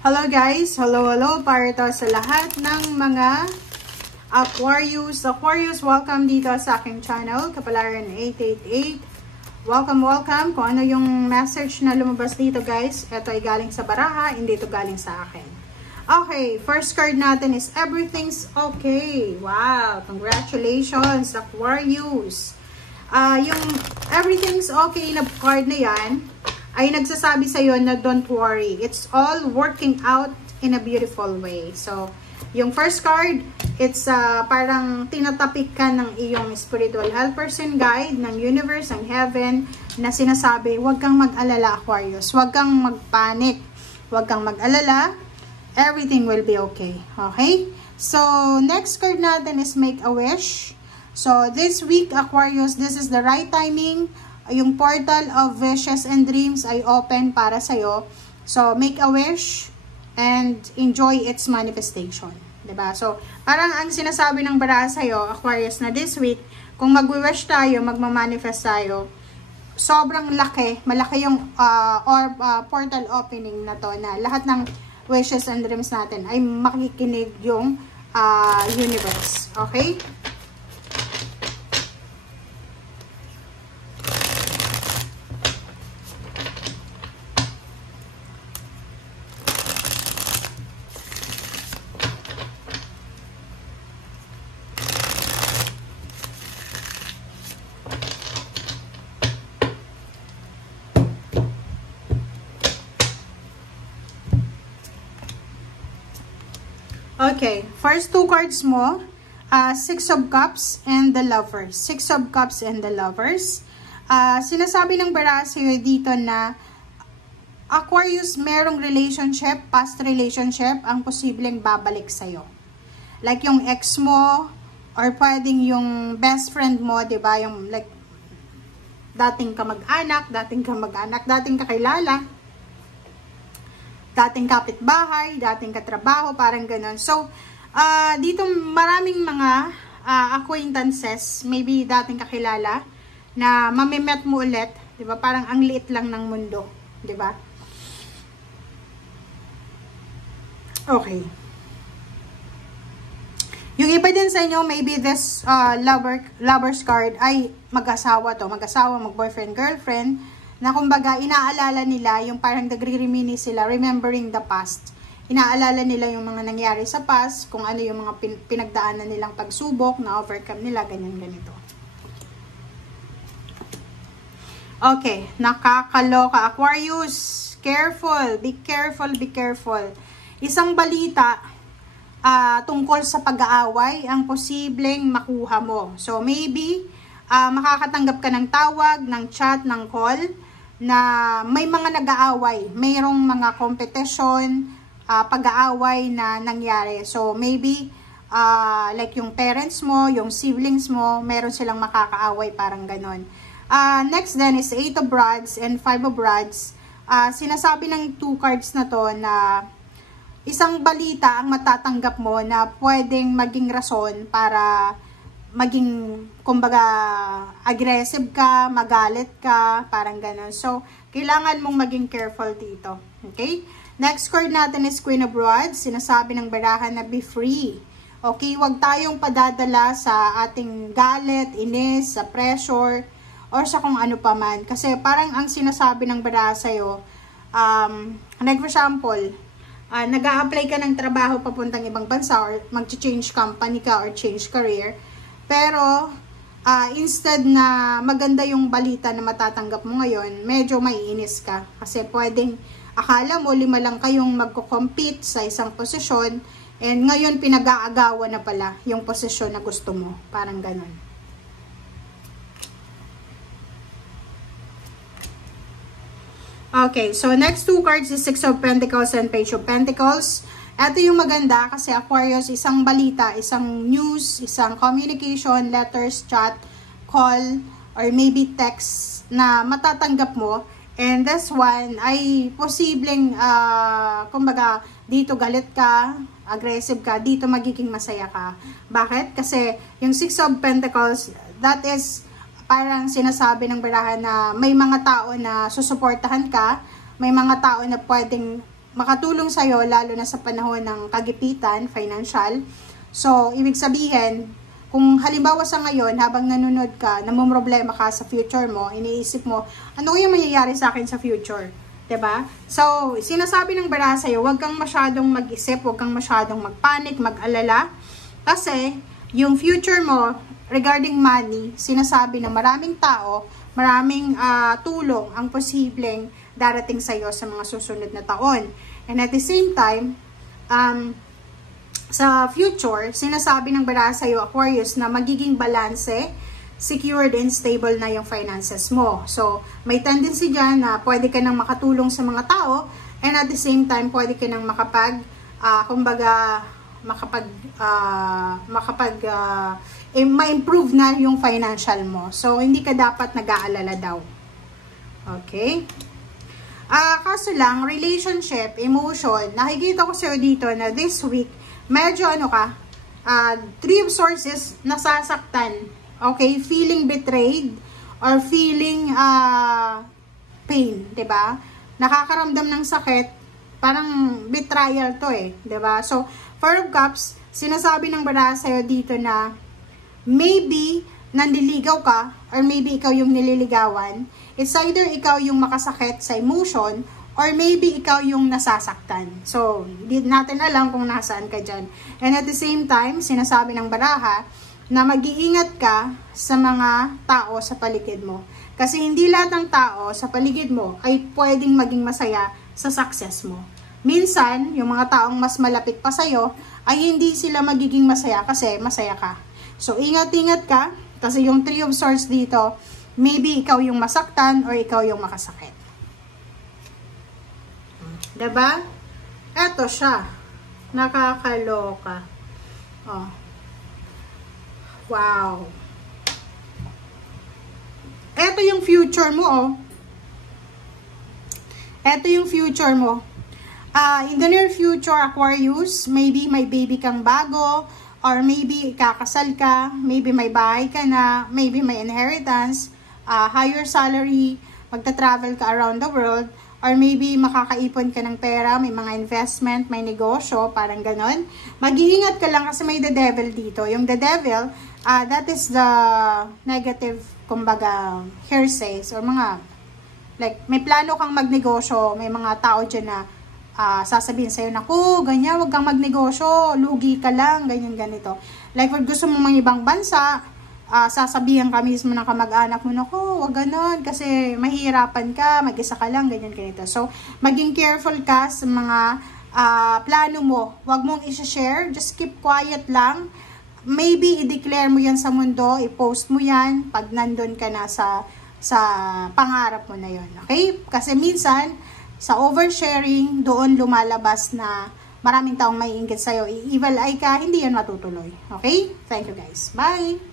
Hello guys! Hello para to sa lahat ng mga Aquarius. Welcome dito sa aking channel, Kapalaran 888. Welcome. Kung ano yung message na lumabas dito guys, ito ay galing sa baraha, hindi ito galing sa akin. Okay, first card natin is Everything's Okay. Wow! Congratulations, Aquarius! Yung Everything's Okay na card na yan, ay nagsasabi sa iyo na don't worry. It's all working out in a beautiful way. So, yung first card, it's parang tinatapik ka ng iyong spiritual helpers and guide ng universe, ng heaven, na sinasabi, huwag kang mag-alala, Aquarius. Huwag kang mag-panic. Huwag kang mag-alala. Everything will be okay. Okay? So, next card natin is Make a Wish. So, this week, Aquarius, this is the right timing. Yung portal of wishes and dreams ay open para sa'yo. So, make a wish and enjoy its manifestation. Diba? So, parang ang sinasabi ng baraha sa'yo, Aquarius, na this week, kung mag-wish tayo, magmamanifest tayo, sobrang laki, malaki yung portal opening na to, na lahat ng wishes and dreams natin ay makikinig yung universe. Okay? Okay, first two cards mo, Six of Cups and the Lovers. Six of Cups and the Lovers. Sinasabi ng baraha sa'yo dito na Aquarius, merong relationship, past relationship, ang posibleng babalik sa'yo. Like yung ex mo, or pwedeng yung best friend mo, diba? Yung like, dating kamag-anak, dating kakilala, dating kapitbahay, dating katrabaho, parang ganun. So, dito maraming mga acquaintances, maybe dating kakilala, na mamimet mo ulit, di ba? Parang ang liit lang ng mundo, di ba? Okay. Yung iba din sa inyo, maybe this lover's card ay mag-asawa to, mag-boyfriend, girlfriend, na kumbaga inaalala nila yung parang nagre-reminisce sila, remembering the past. Inaalala nila yung mga nangyari sa past, kung ano yung mga pinagdaanan nilang pagsubok, na overcome nila, ganyan-ganito. Okay, nakakaloka. Aquarius, careful, be careful. Isang balita tungkol sa pag-aaway ang posibleng makuha mo. So maybe makakatanggap ka ng tawag, ng chat, ng call, na may mga nag-aaway, mayroong mga competition, pag-aaway na nangyari. So, maybe, like yung parents mo, yung siblings mo, meron silang makakaaway, parang ganon. Next then is 8 of Rods and 5 of Rods. Sinasabi ng 2 cards na to na isang balita ang matatanggap mo na pwedeng maging rason para maging, kumbaga, aggressive ka, magalit ka, parang ganun. So, kailangan mong maging careful dito. Okay? Next card natin is Queen of Rods. Sinasabi ng baraha na be free. Okay? Huwag tayong padadala sa ating galit, inis, sa pressure, or sa kung ano pa man. Kasi parang ang sinasabi ng baraha sa'yo, like for example, nag-a-apply ka ng trabaho papuntang ibang bansa, or mag-change company ka, or change career. Pero, instead na maganda yung balita na matatanggap mo ngayon, medyo maiinis ka. Kasi pwedeng, akala mo 5 lang kayong magko-compete sa isang posisyon, and ngayon pinag-aagawan na pala yung posisyon na gusto mo. Parang ganun. Okay, so next 2 cards is 6 of Pentacles and Page of Pentacles. Ito yung maganda kasi Aquarius, isang balita, isang news, isang communication, letters, chat, call, or maybe text na matatanggap mo. And this one ay posibleng, kumbaga, dito galit ka, aggressive ka, dito magiging masaya ka. Bakit? Kasi yung 6 of Pentacles, that is parang sinasabi ng baraha na may mga tao na susuportahan ka, may mga tao na pwedeng makatulong sa'yo, lalo na sa panahon ng kagipitan, financial. So, ibig sabihin, kung halimbawa sa ngayon, habang nanonood ka, namumroblema ka sa future mo, iniisip mo, ano yung mangyayari sa akin sa future? 'Di ba? So, sinasabi ng bara sa'yo, huwag kang masyadong mag-isip, huwag kang masyadong magpanik, mag-alala. Kasi, yung future mo, regarding money, sinasabi ng maraming tao, maraming tulong ang posibleng darating sa'yo sa mga susunod na taon. And at the same time, sa future, sinasabi ng bara sa'yo, Aquarius, na magiging balanse, secured and stable na yung finances mo. So, may tendency dyan na pwede ka nang makatulong sa mga tao, and at the same time, pwede ka nang ma-improve na yung financial mo. So, hindi ka dapat nag-aalala daw. Okay? Kaso lang, relationship, emotion, nakikita ko sa'yo dito na this week, medyo Three of Swords, nasasaktan. Okay? Feeling betrayed or feeling pain, 'di ba? Nakakaramdam ng sakit, parang betrayal to eh, 'di ba? So, Four of Cups, sinasabi ng bara sa'yo dito na maybe nanliligaw ka or maybe ikaw yung nililigawan. It's either ikaw yung makasakit sa emotion or maybe ikaw yung nasasaktan. So, hindi natin alam kung nasaan ka dyan. And at the same time, sinasabi ng baraha na mag-iingat ka sa mga tao sa paligid mo. Kasi hindi lahat ng tao sa paligid mo ay pwedeng maging masaya sa success mo. Minsan, yung mga taong mas malapit pa sa'yo ay hindi sila magiging masaya kasi masaya ka. So, ingat-ingat ka kasi yung Three of Swords dito, maybe ikaw yung masaktan or ikaw yung makasakit. Diba? Eto siya. Nakakaloka. Oh. Wow. Eto yung future mo, oh. Eto yung future mo. In the near future, Aquarius, maybe may baby kang bago, or maybe kakasal ka, maybe may bahay ka na, maybe may inheritance, higher salary, magta-travel ka around the world, or maybe makakaipon ka ng pera, may mga investment, may negosyo, parang ganon. Mag-iingat ka lang kasi may the devil dito. Yung the devil, that is the negative, kumbaga, hearsays, or mga, like, may plano kang magnegosyo, may mga tao dyan na sasabihin sa'yo, naku, ganyan, wag kang magnegosyo, lugi ka lang, ganyan, ganito. Like, pag gusto mo mga ibang bansa, sasabihan ka mismo ng kamag-anak mo, naku, wag ganon, kasi mahihirapan ka, mag-isa ka lang, ganyan, ganito. So, maging careful ka sa mga plano mo. Wag mong i-share, just keep quiet lang. Maybe, i-declare mo yan sa mundo, i-post mo yan, pag nandun ka na sa pangarap mo na yon. Okay? Kasi minsan, sa oversharing, doon lumalabas na maraming taong maiinggit sa'yo. Evil eye ka, hindi yan matutuloy. Okay? Thank you guys. Bye!